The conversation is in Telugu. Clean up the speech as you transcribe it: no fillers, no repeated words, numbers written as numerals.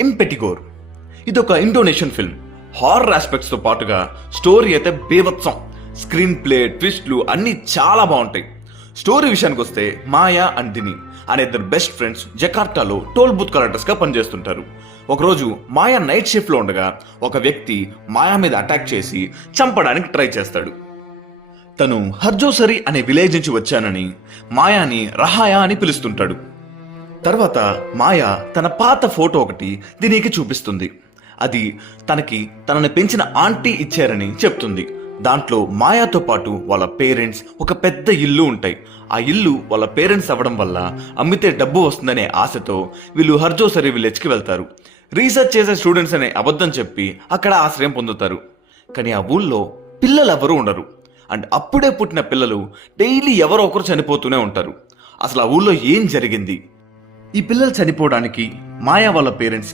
ఇంపెటిగోర్. ఇదొక ఇండోనేషియన్ ఫిల్మ్. హారర్ ఆస్పెక్ట్స్ తో పాటుగా స్టోరీ అయితే బేవత్సం. స్క్రీన్ ప్లే, ట్విస్ట్లు అన్నీ చాలా బాగుంటాయి. స్టోరీ విషయానికి వస్తే మాయా అండ్ దిని అనే ఇద్దరు బెస్ట్ ఫ్రెండ్స్ జకార్టాలో టోల్ బూత్ కలెక్టర్స్ గా పనిచేస్తుంటారు. ఒకరోజు మాయా నైట్ షిఫ్ట్ లో ఉండగా ఒక వ్యక్తి మాయా మీద అటాక్ చేసి చంపడానికి ట్రై చేస్తాడు. తను హర్జోసరి అనే విలేజ్ నుంచి వచ్చానని మాయాని రహాయా అని పిలుస్తుంటాడు. తర్వాత మాయా తన పాత ఫోటో ఒకటి దినికి చూపిస్తుంది. అది తనని పెంచిన ఆంటీ ఇచ్చారని చెప్తుంది. దాంట్లో మాయాతో పాటు వాళ్ళ పేరెంట్స్, ఒక పెద్ద ఇల్లు ఉంటాయి. ఆ ఇల్లు వాళ్ళ పేరెంట్స్ అవ్వడం వల్ల అమ్మితే డబ్బు వస్తుందనే ఆశతో వీళ్ళు హర్జోసరి విలేజ్కి వెళ్తారు. రీసెర్చ్ చేసే స్టూడెంట్స్ అనే అబద్ధం చెప్పి అక్కడ ఆశ్రయం పొందుతారు. కానీ ఆ ఊళ్ళో పిల్లలు ఎవరు ఉండరు. అండ్ అప్పుడే పుట్టిన పిల్లలు డైలీ ఎవరో ఒకరు చనిపోతూనే ఉంటారు. అసలు ఆ ఊళ్ళో ఏం జరిగింది? ఈ పిల్లలు చనిపోవడానికి మాయా వాళ్ళ పేరెంట్స్